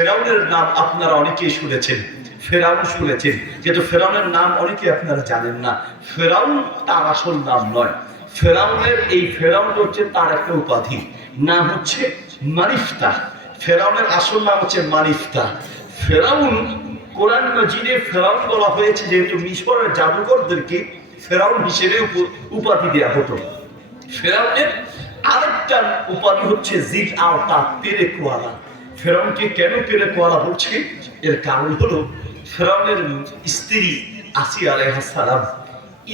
ফেরাউনের নাম আপনারা অনেকেই শুনেছেন, ফেরাউন শুনেছেন, কিন্তু ফেরাউনের নাম অনেকে আপনারা জানেন না। ফেরাউন তার আসল নাম নয়। ফেরাউনের এই ফেরাউন হচ্ছে তার একটা উপাধি, নাম হচ্ছে মারিফতা। ফেরাউনের আসল নাম হচ্ছে মারিফতা। ফেরাউন কোরআন মাজিদে ফেরাউন বলা হয়েছে যেহেতু মিশরের জাদুকরদেরকে ফেরাউন হিসেবে উপাধি দেওয়া হতো। ফেরাউনের আরেকটা উপাধি হচ্ছে জিল আওতা, পেরেকওয়ালা। ফেরাউনকে কেন পেরেকওয়ালা বলছে? এর কারণ হলো ফেরাউনের স্ত্রী আসিয়া আলাইহিস সালাম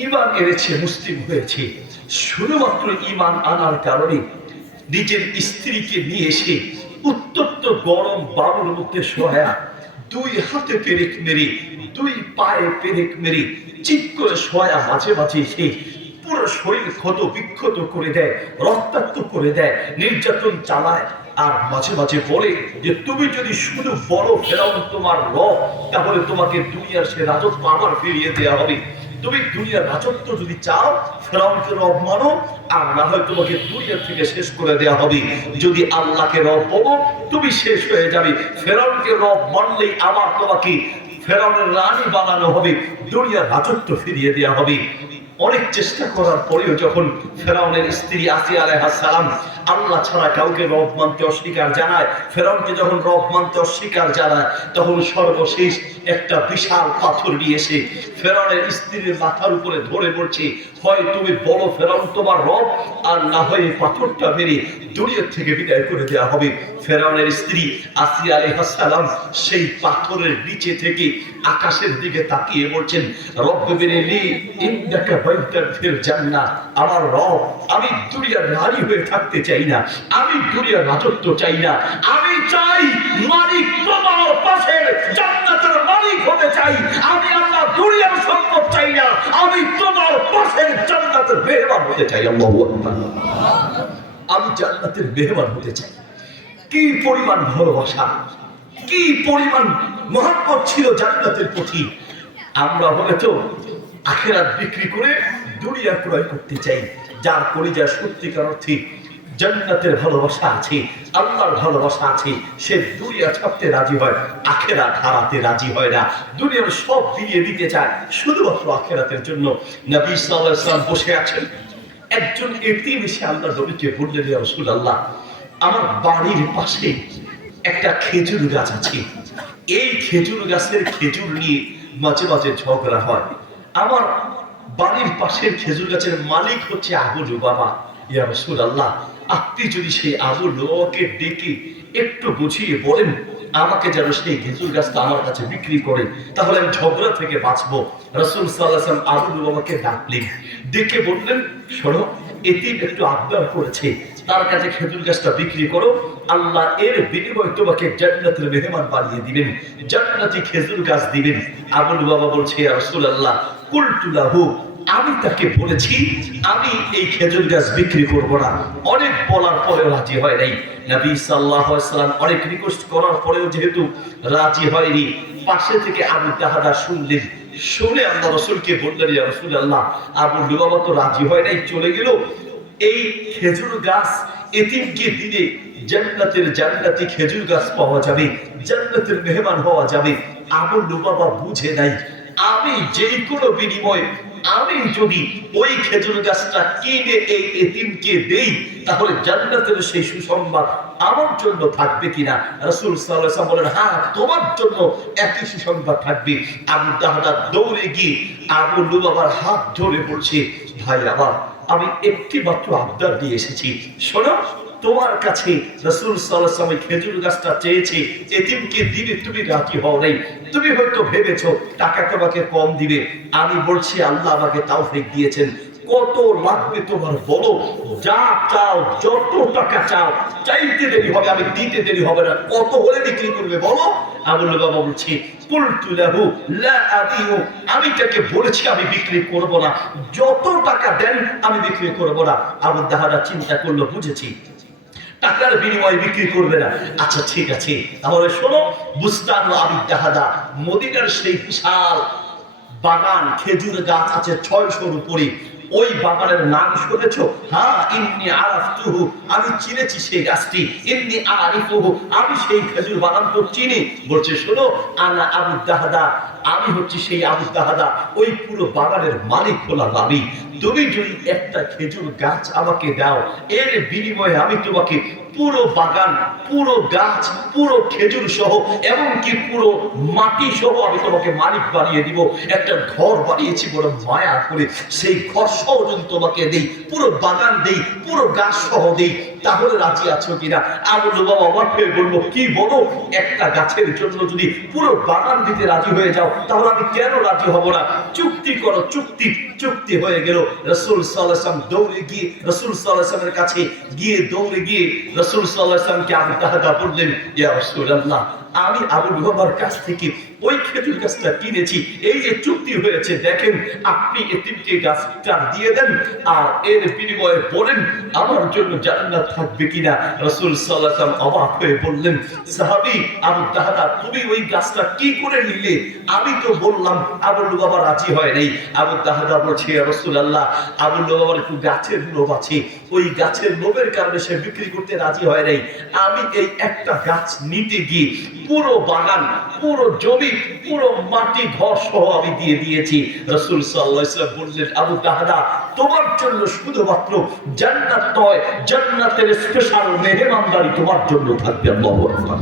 ঈমান এনেছে, মুসলিম হয়েছে। শুধুমাত্র ঈমান আনার কারণে নিজের স্ত্রীকে নিয়ে এসে উত্তপ্ত গরম বালুর মধ্যে শোয়া, দুই হাতে পেরেক মেরে, দুই পায়ে পেরেক মেরে চিৎ করে শোয়া, মাঝে মাঝে সে পুরো শরীর ক্ষত বিক্ষত করে দেয়, রক্তাক্ত করে দেয়, নির্যাতন চালায়। আর মাঝে মাঝে বলে যে তুমি যদি শুধু বড় ফেরাউন তোমার রব, তাহলে তোমাকে দুনিয়ার সে রাজত্ব আবার ফিরিয়ে দেওয়া হবে। তুমি দুনিয়ার রাজত্ব যদি চাও, ফেরাউনকে রব মানো, আর না হয় তোমাকে দুনিয়া থেকে শেষ করে দেওয়া হবে। যদি আল্লাহকে রব বলো, তুমি শেষ হয়ে যাবে। ফেরাউনকে রব মানলেই আবার তোমাকে ফেরাউনের রানী বানানো হবে, দুনিয়ার রাজত্ব ফিরিয়ে দেওয়া হবে। অনেক চেষ্টা করার পরেও যখন ফেরাউনের স্ত্রী আসিয়া আলাইহিস সালাম আল্লাহ ছাড়া কাউকে রব মানতে অস্বীকার জানায়, ফেরাউনকে যখন রব মানতে অস্বীকার জানায়, তখন সর্বশেষ একটা বিশাল পাথর নিয়ে এসে ফেরাউনের স্ত্রীর মাথার উপরে ধরে বলছে, হয় তুমি বলো ফেরাউন তোমার রব, আর না হয় এই পাথরটা মেরে দুনিয়া থেকে বিদায় করে দেওয়া হবে। ফেরাউনের স্ত্রী আসিয়া আলাইহিস সালাম সেই পাথরের নিচে থেকে আকাশের দিকে তাকিয়ে বলছেন, রব্বিবিনি ইন্নাকা বাইতান ফিল জান্নাহ। আমার রব, আমি দুনিয়ার রানী হয়ে থাকতে চাই না, আমি দুনিয়ার রাজত্ব চাই না, আমি চাই মালিক তোমার পাশে জান্নাতের মালিক হতে চাই। আমি আল্লাহ দুনিয়ার সম্পদ চাই না, আমি তোমার পাশে জান্নাতের মেহমান হতে চাই। আল্লাহু আকবার। আমি জান্নাতের মেহমান হতে চাই। কি পরিমাণ ভালোবাসা, কি পরিমাণ মহব্বত ছিল জান্নাতের প্রতি। আমরা হলে তো আখিরাত বিক্রি করে দুনিয়া ক্রয় করতে চাই। যার কলিজায় সত্যিকার অর্থে জান্নাতের ভালোবাসা আছে, আল্লাহর ভালোবাসা আছে, সে দুনিয়া ছাড়তে রাজি হয়, আখিরাত হারাতে রাজি হয় না। দুনিয়ার সব দিয়ে দিতে চায় শুধুমাত্র আখিরাতের জন্য। নবী সাল্লাল্লাহু আলাইহি ওয়াসাল্লাম বসে আছেন, একজন এতিম এসে আল্লাহ নবীকে বললেন, ইয়া রাসূলুল্লাহ, আমার বাড়ির পাশে একটা খেজুর গাছ আছে, এই খেজুর গাছের খেজুর নিয়ে মাঝে মাঝে ঝগড়া হয়। আমার বাড়ির পাশের খেজুর গাছের মালিক হচ্ছে আবু লুবাবা। ইয়া রাসূলুল্লাহ, আপনি যদি সেই আবু লুবাবাকে ডেকে একটু বুঝিয়ে বলেন আমাকে যেন সেই খেজুর গাছটা আমার কাছে বিক্রি করে, তাহলে আমি ঝগড়া থেকে বাঁচবো। রাসূল সাল্লাল্লাহু আলাইহি ওয়াসাল্লাম আবু লুবাবাকে ডাকলেন, ডেকে বললেন, শোনো, এতিম একটু আবদার করেছে, তার কাছে খেজুর গাছটা বিক্রি করো, আল্লাহ এর বিনিময়ে তোমাকে জান্নাতের মেহমান বানিয়ে দিবেন, জান্নাতি খেজুর গাছ দিবেন। আবু লুবাবা বলছে, ইয়া রাসূলুল্লাহ, কুলতু লাহু, আমি তাকে বলেছি আমি এই খেজুর গাছ বিক্রি করব না। অনেক বলার পরেও রাজি হয় নাই। নবী সাল্লাল্লাহু আলাইহি ওয়াসাল্লাম অনেক রিকোয়েস্ট করার পরেও যেহেতু রাজি হয়নি, পাশে থেকে আবু তাহাদা শুনলেন। শুনে আল্লাহ রাসূলকে বললেন, ইয়া রাসূলুল্লাহ, আবু লুবাবা তো রাজি হয় নাই, চলে গেল। এই খেজুর গাছ এতিমকে দিলে জান্নাতের জান্নাতি খেজুর গাছ পাওয়া যাবে, জান্নাতের মেহমান হওয়া যাবে। আবু লুবাবা বুঝে নাই, আমি যেই কোনো বিনিময়ে আমি যদি ওই খেজুর গাছটা কিনে এই এতিমকে দেই, তাহলে জান্নাতের সেই সুসংবাদ আমার জন্য থাকবে কিনা? রাসূল সাল্লাল্লাহু আলাইহি ওয়াসাল্লাম বলেন, হ্যাঁ, তোমার জন্য একই সুসংবাদ থাকবে। আবু তাহাদা দৌড়ে গিয়ে আবু লুবাবার হাত ধরে বলছে, ভাই আমার, আমি একটি মাত্র আবদার দিয়ে এসেছি, শোনো, তোমার কাছে রাসূল সাল্লাল্লাহু আলাইহি ওয়াসাল্লাম খেজুর গাছটা চেয়েছে, এতিমকে দিবে, তুমি রাজি হও নাই। তুমি হয়তো ভেবেছো টাকা তোমাকে কম দিবে, আমি বলছি আল্লাহ আমাকে তাওফিক দিয়েছেন। কত লাগবে তোমার বলো, যা চাও, যত টাকা চাও, চাইতে দেরি হবে, আমি দিতে দেরি হবে না। কত হলে বিক্রি করবে বলো? আবু লুবাবা বলছি, কুলতু লাহু লা আবিউ, আমি তাকে বলেছি আমি বিক্রি করব না, যত টাকা দেন আমি বিক্রি করব না। আবু তাহাদা চিন্তা করলো, বুঝেছি টাকার বিনিময়ে বিক্রি করবে না। আচ্ছা ঠিক আছে, তাহলে শোনো, বুস্তান আবি তাহাদা, মদিনার সেই বিশাল বাগান, খেজুর গাছ আছে 600-র উপরে, ওই বাগানের নাম শুনেছো? হ্যাঁ, ইন্নী আরাফতুহু, আমি চিনেছি সেই গাছটি। ইন্নী আরিফুহু, আমি সেই খেজুর বাগান তো চিনি। বলছে শোনো, আনা আবু দাহদা, আমি হচ্ছি সেই আবু দাহদা, ওই পুরো বাগানের মালিক হলাম আমি। তুমি যদি একটা খেজুর গাছ আমাকে দাও, এর বিনিময়ে আমি তোমাকে পুরো বাগান, পুরো গাছ, পুরো খেজুর সহ, এমনকি পুরো মাটি সহ আমি তোমাকে মালিক বানিয়ে দিব। একটা ঘর বানিয়েছি বড় মায়া করে, সেই ঘর সহ যদি তোমাকে দেই, পুরো বাগান দেই, পুরো গাছ সহ দেই, তাহলে রাজি আছো কিনা? আবু লুবাবা অবাক হয়ে বলবো, কি বলো? একটা গাছের জন্য যদি পুরো বাগান দিতে রাজি হয়ে যাও, তাহলে আমি কেন রাজি হব না? চুক্তি করো। চুক্তি চুক্তি হয়ে গেল। রাসূল সাল্লাল্লাহু আলাইহি ওয়াসাল্লাম দৌড়ে গিয়ে রাসূল সাল্লাল্লাহু আলাইহি ওয়াসাল্লামের কাছে গিয়ে দৌড়ে গিয়ে রাসূল সাল্লাল্লাহু আলাইহি ওয়াসাল্লামকে আবু দাহদা বললেন, ইয়া রাসূলুল্লাহ, আমি আবু লুবাবার কাছ থেকে ওই খেজুর গাছটা কিনেছি, এই যে চুক্তি হয়েছে, দেখেন আপনি এতিমকে গাছটা দিয়ে দেন, আর এর বিনিময়ে বলেন আমার জন্য জান্নাত থাকবে কিনা। রাসূল সাল্লাল্লাহু আলাইহি ওয়াসাল্লাম অবাক হয়ে বললেন, সাহাবী আবু দাহদা, তুমি ওই গাছটা কি করে নিলে? আমি তো বললাম। আবু লুবাবা রাজি হয় নাই। আবু দাহদা বলছে, ইয়া রাসূলুল্লাহ, আবু লুবাবার একটু গাছের লোভ আছে, ওই গাছের লোভের কারণে সে বিক্রি করতে রাজি হয় নাই। আমি এই একটা গাছ নিতে গিয়ে পুরো বাগান, পুরো জমি, পুরো মাটি, ঘর সহ আমি দিয়ে দিয়েছি। রাসূল সাল্লাল্লাহু আলাইহি ওয়াসাল্লাম বললেন, আবু দাহদা, তোমার জন্য শুধুমাত্র জান্নাত নয়, জান্নাতের স্পেশাল মেহমানদারি তোমার জন্য থাকবে। আল্লাহু আকবার।